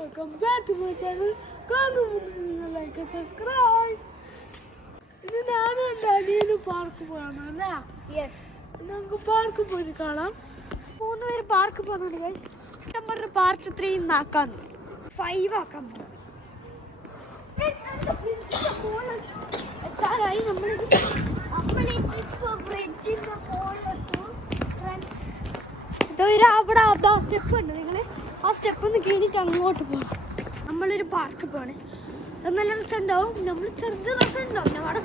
welcome back to my channel. Like and subscribe. ഇന്ന് ഞാനും എൻ്റെ അനിയനും പാർക്ക് പോകണം അല്ലേ? യെസ്, നമുക്ക് പാർക്ക് പോയി കാണാം. 3 പേര് പാർക്ക് പോകുന്നുണ്ട് ഗൈസ്. നമ്മുടെ പാർട്ട് 3 ആക്കാൻ 5 ആക്കാൻ പോകും. എത്താറായി നമ്മൾ ഇപ്പോൾ ബ്രിഡ്ജിൻ്റെ മുകളിലെത്തും. അവിടെ അതാ സ്റ്റെപ്പ് ഉണ്ട്. നിങ്ങൾ ആ സ്റ്റെപ്പ് ഒന്ന് കീഴിട്ട് അങ്ങോട്ട് പോകാം. നമ്മളൊരു പാർക്ക് പോകണേ. അത് നല്ല രസമുണ്ടാവും. നമ്മൾ ചെറുത് രസമുണ്ടാവും. അവിടെ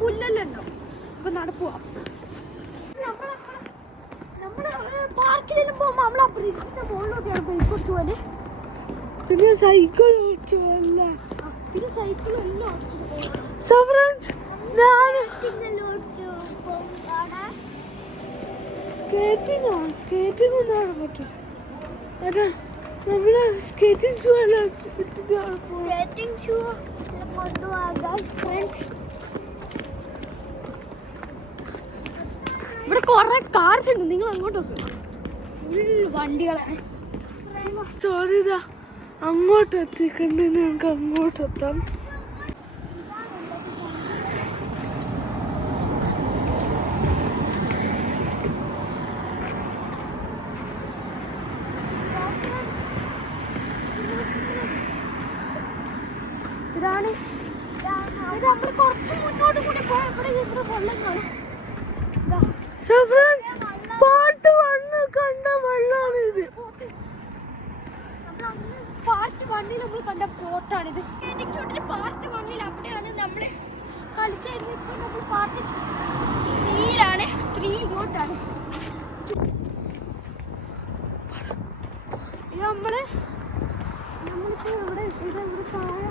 പുല്ലെല്ലാം ഉണ്ടാവും. അപ്പോൾ നടപ്പുവാ. നമ്മൾ പാർക്കിലെല്ലാം പോകുമ്പോൾ നമ്മൾ ആ ബ്രിഡ്ജിൻ്റെ മുകളിലോട്ടാണ് പോയിക്കൊടുത്തു പോലെ. പിന്നെ സൈക്കിൾ ഓടിച്ചു അല്ലേ? പിന്നെ സൈക്കിൾ എല്ലാം ഓടിച്ചിട്ട് പോകും. സോ ഫ്രണ്ട്സ്, ഞാൻ സ്കേറ്റിംഗ് ഒന്നും പറ്റും. അതാ നമ്മള് സ്കേറ്റിംഗ് ഷൂ എല്ലാം ഇട്ടിട്ടാണ് സ്കേറ്റിംഗ് ഷൂ കൊണ്ടുപോകാം ഫ്രണ്ട്സ്. ഇവിടെ കുറെ കാർസ് ഉണ്ട്. നിങ്ങൾ അങ്ങോട്ട് നോക്ക്. വണ്ടികളെ സോറി, ഇതാ അങ്ങോട്ട് എത്തിക്കണ്ടേ. ഞങ്ങൾക്ക് അങ്ങോട്ട് എത്താം. ഇതാണ് ഇത്. നമ്മൾ കുറച്ച് മുന്നോട്ട് കൂടി പോയാൽ ഇവിടെ ഇത്ര വെള്ളം കാണും. പാർട്ട് 1 കണ്ട വെള്ളമാണ് ഇത്. പാർട്ട് 1 നമ്മൾ കണ്ട ബോട്ടാണിത്. പാർട്ട് 1 അവിടെയാണ് നമ്മൾ കളിച്ചായിരുന്നു. ഇപ്പോൾ നമ്മൾ പാർട്ട് 3 ബോട്ടാണ്. ഇത് നമ്മളിപ്പോൾ ഇവിടെ താഴെ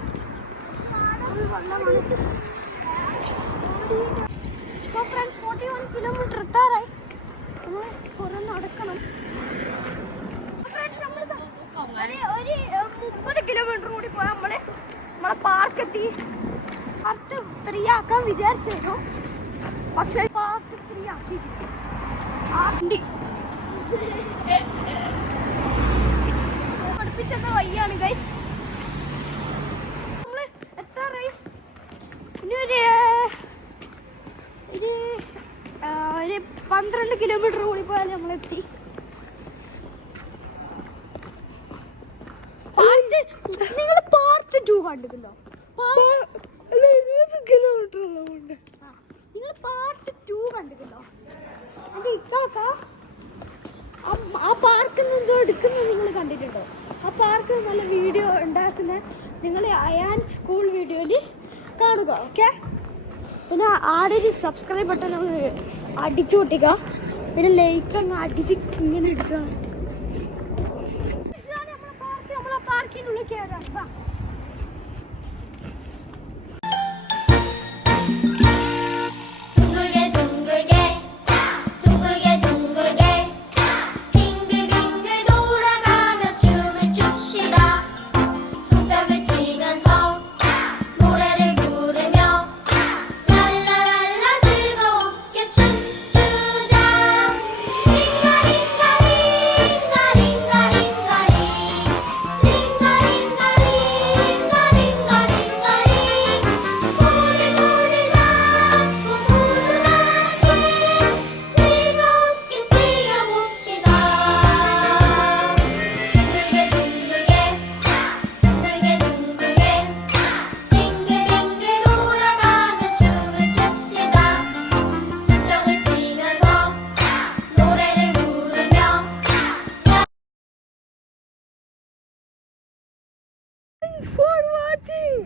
വെള്ളമാണ്. സോ ഫ്രണ്ട്സ്, 41 കിലോമീറ്റർ എത്താറായി. നമ്മൾ കുറെ നടക്കണം. ഒരു 30 കിലോമീറ്റർ കൂടി പോയാൽ നമ്മളെ പാർക്ക് എത്തി. പാർട്ട് 3 ആക്കാൻ വിചാരിച്ചിരുന്നു, പക്ഷേ പാർട്ട് 3 ആക്കിയിട്ടില്ല. പഠിപ്പിച്ചത് വയ്യാണ് ഗൈസ്. നമ്മൾ എത്താറായി. ഇനി ഒരു 12 കിലോമീറ്റർ കൂടി പോയാൽ നമ്മളെത്തി. നിങ്ങൾ പാർട്ട് 2 കണ്ടിട്ടുണ്ടോ? 20 കിലോമീറ്റർ ഉള്ളതുകൊണ്ട് നിങ്ങൾ പാർട്ട് 2 കണ്ടിട്ടുണ്ടോ? അത് ഇക്കാക്ക ആ പാർക്കിൽ നിന്ന് എന്തോ എടുക്കുന്നത് നിങ്ങൾ കണ്ടിട്ടുണ്ടോ? ആ പാർക്ക് നല്ല വീഡിയോ ഉണ്ടാക്കുന്ന നിങ്ങൾ അയാൻ സ്കൂൾ വീഡിയോയിൽ കാണുക. ഓക്കെ, പിന്നെ ആടെ സബ്സ്ക്രൈബ് ബട്ടൺ ഒന്ന് അടിച്ചു പൊട്ടിക്കുക. പിന്നെ ലൈക്ക് അങ്ങ് അടിച്ച് ഇങ്ങനെ ഇടിച്ചാൽ നമ്മളെ പാർക്കിനുള്ളിൽ കയറാം. for watching.